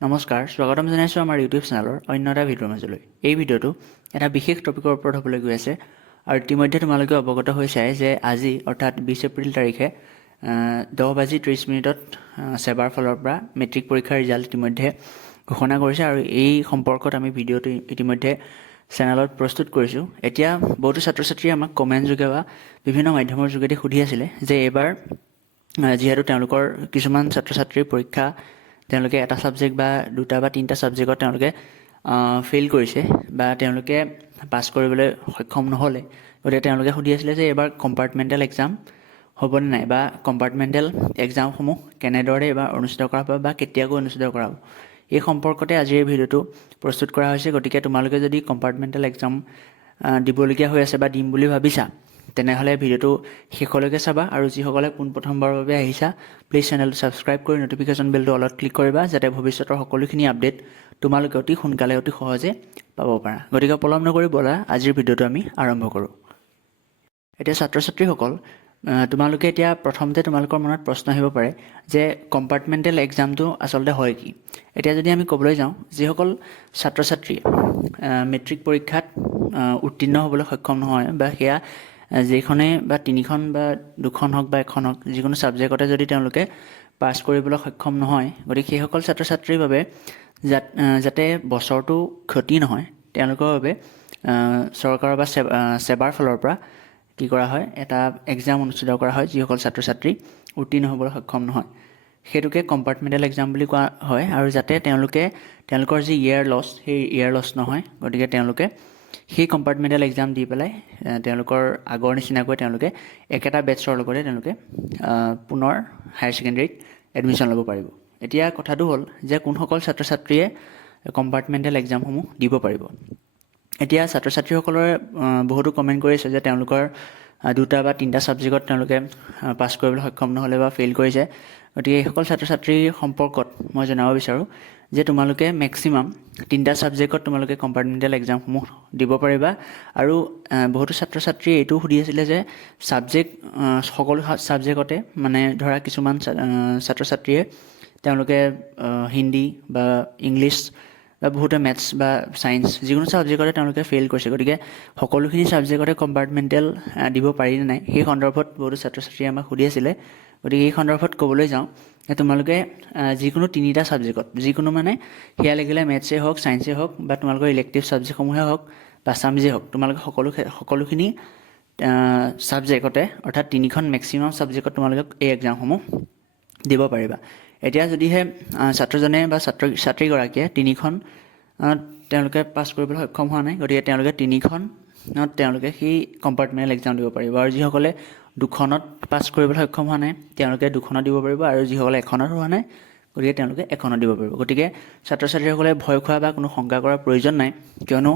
নমস্কাৰ, স্বাগতম জনাইছোঁ আমাৰ ইউটিউব চেনেলৰ অন্য এটা ভিডিঅ'ৰ মাজলৈ। এই ভিডিঅ'টো এটা বিশেষ টপিকৰ ওপৰত হ'বলৈ গৈ আছে আৰু ইতিমধ্যে তোমালোকে অৱগত হৈছাই যে আজি অৰ্থাৎ 20 এপ্ৰিল তাৰিখে 10:30 ছেবাৰ ফালৰ পৰা মেট্ৰিক পৰীক্ষাৰ ৰিজাল্ট ইতিমধ্যে ঘোষণা কৰিছে আৰু এই সম্পৰ্কত আমি ভিডিঅ'টো ইতিমধ্যে চেনেলত প্ৰস্তুত কৰিছোঁ। এতিয়া বহুতো ছাত্ৰ ছাত্ৰীয়ে আমাক কমেণ্ট যোগে বা বিভিন্ন মাধ্যমৰ যোগেদি সুধি আছিলে যে এইবাৰ যিহেতু তেওঁলোকৰ কিছুমান ছাত্ৰ ছাত্ৰীৰ পৰীক্ষা তেওঁলোকে এটা ছাবজেক্ট বা দুটা বা তিনিটা ছাবজেক্টত তেওঁলোকে ফেইল কৰিছে বা তেওঁলোকে পাছ কৰিবলৈ সক্ষম নহ'লে, গতিকে তেওঁলোকে সুধি আছিলে যে এইবাৰ কম্পাৰ্টমেণ্টেল এক্সাম হ'বনে নাই বা কম্পাৰ্টমেণ্টেল এক্সামসমূহ কেনেদৰে এইবাৰ অনুষ্ঠিত কৰা হ'ব বা কেতিয়াকৈ অনুষ্ঠিত কৰা হ'ব। এই সম্পৰ্কতে আজিৰ এই ভিডিঅ'টো প্ৰস্তুত কৰা হৈছে। গতিকে তোমালোকে যদি কম্পাৰ্টমেণ্টেল এক্সাম দিবলগীয়া হৈ আছে বা দিম বুলি ভাবিছা, তেনেহ'লে ভিডিঅ'টো শেষলৈকে চাবা আৰু যিসকলে পোনপ্ৰথমবাৰৰ বাবে আহিছা প্লিজ চেনেলটো ছাবস্ক্ৰাইব কৰি ন'টিফিকেশ্যন বেলটো অলপ ক্লিক কৰিবা, যাতে ভৱিষ্যতৰ সকলোখিনি আপডেট তোমালোকে অতি সোনকালে অতি সহজে পাব পাৰা। গতিকে পলম নকৰি ব'লা আজিৰ ভিডিঅ'টো আমি আৰম্ভ কৰোঁ। এতিয়া ছাত্ৰ ছাত্ৰীসকল, তোমালোকে এতিয়া প্ৰথমতে তোমালোকৰ মনত প্ৰশ্ন আহিব পাৰে যে কম্পাৰ্টমেণ্টেল এক্সামটো আচলতে হয় কি। এতিয়া যদি আমি ক'বলৈ যাওঁ, যিসকল ছাত্ৰ ছাত্ৰীয়ে মেট্ৰিক পৰীক্ষাত উত্তীৰ্ণ হ'বলৈ সক্ষম নহয় বা সেয়া যিখনে বা তিনিখন বা দুখন হওক বা এখন হওক যিকোনো ছাবজেক্টতে যদি তেওঁলোকে পাছ কৰিবলৈ সক্ষম নহয়, গতিকে সেইসকল ছাত্ৰ ছাত্ৰীৰ বাবে যাতে বছৰটো ক্ষতি নহয়, তেওঁলোকৰ বাবে চৰকাৰৰ বা ছেবাৰ ফালৰ পৰা কি কৰা হয়, এটা এক্সাম অনুষ্ঠিত কৰা হয় যিসকল ছাত্ৰ ছাত্ৰী উত্তীৰ্ণ হ'বলৈ সক্ষম নহয়। সেইটোকে কম্পাৰ্টমেণ্টেল এক্সাম বুলি কোৱা হয় আৰু যাতে তেওঁলোকৰ যি ইয়েৰ লছ, সেই ইয়েৰ লছ নহয়, গতিকে তেওঁলোকে সেই কম্পাৰ্টমেণ্টেল এক্সাম দি পেলাই তেওঁলোকৰ আগৰ নিচিনাকৈ তেওঁলোকে একেটা বেটছৰ লগতে তেওঁলোকে পুনৰ হায়াৰ ছেকেণ্ডেৰীত এডমিশ্যন ল'ব পাৰিব। এতিয়া কথাটো হ'ল যে কোনসকল ছাত্ৰ ছাত্ৰীয়ে কম্পাৰ্টমেণ্টেল এক্সামসমূহ দিব পাৰিব। এতিয়া ছাত্ৰ ছাত্ৰীসকলে বহুতো কমেণ্ট কৰিছে যে তেওঁলোকৰ দুটা বা তিনিটা ছাবজেক্টত তেওঁলোকে পাছ কৰিবলৈ সক্ষম নহ'লে বা ফেইল কৰিছে। গতিকে এইসকল ছাত্ৰ ছাত্ৰীৰ সম্পৰ্কত মই জনাব বিচাৰোঁ যে তোমালোকে মেক্সিমাম তিনিটা ছাবজেক্টত তোমালোকে কম্পাৰ্টমেণ্টেল এক্সামসমূহ দিব পাৰিবা। আৰু বহুতো ছাত্ৰ ছাত্ৰীয়ে এইটো সুধি আছিলে যে সকলো ছাবজেক্টতে মানে ধৰা কিছুমান ছাত্ৰ ছাত্ৰীয়ে তেওঁলোকে হিন্দী বা ইংলিছ বা বহুতে মেথছ বা ছায়েন্স যিকোনো ছাবজেক্টতে তেওঁলোকে ফেইল কৰিছে। গতিকে সকলোখিনি ছাবজেক্টতে কম্পাৰ্টমেণ্টেল দিব পাৰি নে নাই, সেই সন্দৰ্ভত বহুতো ছাত্ৰ ছাত্ৰীয়ে আমাক সুধি আছিলে। গতিকে এই সন্দৰ্ভত ক'বলৈ যাওঁ যে তোমালোকে যিকোনো তিনিটা ছাবজেক্টত, যিকোনো মানে সেয়া লাগিলে মেথছেই হওক, ছায়েন্সেই হওক বা তোমালোকৰ ইলেক্টিভ ছাবজেক্টসমূহেই হওক বা আছামিজেই হওক, তোমালোকে সকলোখিনি ছাবজেক্টতে অৰ্থাৎ তিনিখন মেক্সিমাম ছাবজেক্টত তোমালোকে এই এক্সামসমূহ দিব পাৰিবা। এতিয়া যদিহে ছাত্ৰজনে বা ছাত্ৰীগৰাকীয়ে তিনিখন তেওঁলোকে পাছ কৰিবলৈ সক্ষম হোৱা নাই, গতিকে তেওঁলোকে তিনিখনত তেওঁলোকে সেই কম্পাৰ্টমেণ্টেল এক্সাম দিব পাৰিব। আৰু যিসকলে দুখনত পাছ কৰিবলৈ সক্ষম হোৱা নাই তেওঁলোকে দুখনত দিব পাৰিব, আৰু যিসকলে এখনত হোৱা নাই গতিকে তেওঁলোকে এখনত দিব পাৰিব। গতিকে ছাত্ৰ ছাত্ৰীসকলে ভয় খোৱা বা কোনো শংকা কৰাৰ প্ৰয়োজন নাই, কিয়নো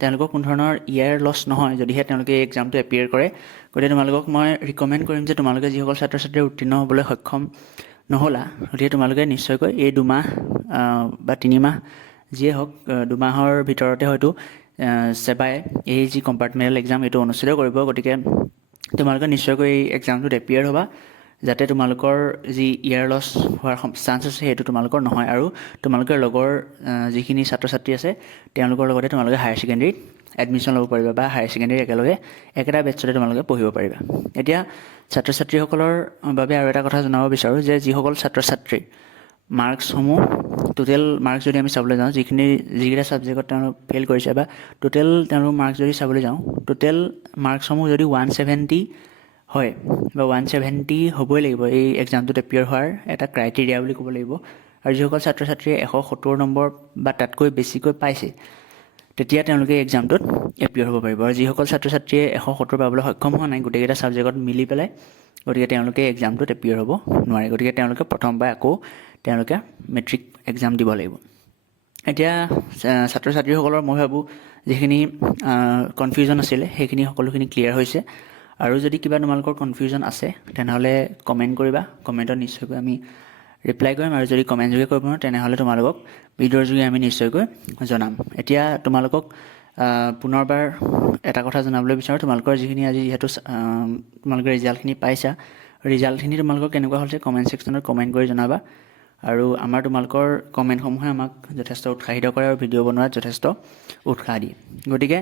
তেওঁলোকৰ কোনো ধৰণৰ ইয়েৰ লছ নহয় যদিহে তেওঁলোকে এই এক্সামটো এপিয়াৰ কৰে। গতিকে তোমালোকক মই ৰিকমেণ্ড কৰিম যে তোমালোকে যিসকল ছাত্ৰ ছাত্ৰীয়ে উত্তীৰ্ণ হ'বলৈ সক্ষম নহ'লা, গতিকে তোমালোকে নিশ্চয়কৈ এই 2 মাহ বা 3 মাহ যিয়ে হওক, 2 মাহৰ ভিতৰতে হয়তো ছেবাই এই যি কম্পাৰ্টমেণ্টেল এক্সাম এইটো অনুষ্ঠিত কৰিব। গতিকে তোমালোকে নিশ্চয়কৈ এই এক্সামটোত এপিয়াৰ হ'বা, যাতে তোমালোকৰ যি ইয়েৰ লছ হোৱাৰ চান্স আছে সেইটো তোমালোকৰ নহয়, আৰু তোমালোকৰ লগৰ যিখিনি ছাত্ৰ ছাত্ৰী আছে তেওঁলোকৰ লগতে তোমালোকে হায়াৰ ছেকেণ্ডেৰীত এডমিশ্যন ল'ব পাৰিবা বা হায়াৰ ছেকেণ্ডেৰী একেলগে একেটা বেটছতে তোমালোকে পঢ়িব পাৰিবা। এতিয়া ছাত্ৰ ছাত্ৰীসকলৰ বাবে আৰু এটা কথা জনাব বিচাৰোঁ যে যিসকল ছাত্ৰ ছাত্ৰীৰ মাৰ্কছসমূহ টোটেল মাৰ্কছ যদি আমি চাবলৈ যাওঁ, যিকেইটা ছাবজেক্টত তেওঁলোক ফেইল কৰিছে বা টোটেল তেওঁলোকৰ মাৰ্কছ যদি চাবলৈ যাওঁ, টোটেল মাৰ্কছসমূহ যদি 170 হয় বা 170 হ'বই লাগিব এই এক্সামটোত এপিয়াৰ হোৱাৰ এটা ক্ৰাইটেৰিয়া বুলি ক'ব লাগিব। আৰু যিসকল ছাত্ৰ ছাত্ৰীয়ে 170 নম্বৰ বা তাতকৈ বেছিকৈ পাইছে, তেতিয়া তেওঁলোকে এই এক্সামটোত এপিয়াৰ হ'ব পাৰিব। আৰু যিসকল ছাত্ৰ ছাত্ৰীয়ে 170 পাবলৈ সক্ষম হোৱা নাই গোটেইকেইটা ছাবজেক্টত মিলি পেলাই, গতিকে তেওঁলোকে এই এক্সামটোত এপিয়াৰ হ'ব নোৱাৰে। গতিকে তেওঁলোকে প্ৰথমবাৰ আকৌ তেওঁলোকে মেট্ৰিক এক্সাম দিব লাগিব। এতিয়া ছাত্ৰ ছাত্ৰীসকলৰ মই ভাবোঁ যিখিনি কনফিউজন আছিলে সেইখিনি সকলোখিনি ক্লিয়াৰ হৈছে। আৰু যদি কিবা তোমালোকৰ কনফিউজন আছে তেনেহ'লে কমেণ্ট কৰিবা, কমেণ্টত নিশ্চয়কৈ আমি ৰিপ্লাই কৰিম, আৰু যদি কমেণ্ট যোগে কৰিব নোৱাৰোঁ তেনেহ'লে তোমালোকক ভিডিঅ'ৰ যোগে আমি নিশ্চয়কৈ জনাম। এতিয়া তোমালোকক পুনৰবাৰ এটা কথা জনাবলৈ বিচাৰোঁ, তোমালোকৰ যিখিনি আজি যিহেতু তোমালোকে ৰিজাল্টখিনি পাইছা, ৰিজাল্টখিনি তোমালোকৰ কেনেকুৱা হৈছে কমেণ্ট ছেকশ্যনত কমেণ্ট কৰি জনাবা। আৰু আমাৰ তোমালোকৰ কমেণ্টসমূহে আমাক যথেষ্ট উৎসাহিত কৰে আৰু ভিডিঅ' বনোৱাত যথেষ্ট উৎসাহ দিয়ে। গতিকে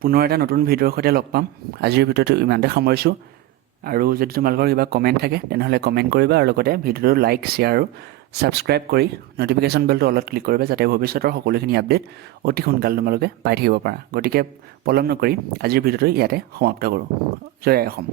পুনৰ এটা নতুন ভিডিঅ'ৰ সৈতে লগ পাম। আজিৰ ভিডিঅ'টো ইমানতে সামৰিছোঁ। আৰু যদি তোমালোকৰ কিবা কমেণ্ট থাকে তেনেহ'লে কমেণ্ট কৰিবা আৰু লগতে ভিডিঅ'টো লাইক, শ্বেয়াৰ আৰু ছাবস্ক্ৰাইব কৰি ন'টিফিকেশ্যন বেলটো অলপ ক্লিক কৰিবা, যাতে ভৱিষ্যতৰ সকলোখিনি আপডেট অতি সোনকালে তোমালোকে পাই থাকিব পাৰা। গতিকে পলম নকৰি আজিৰ ভিডিঅ'টো ইয়াতে সমাপ্ত কৰোঁ। জয় অসম।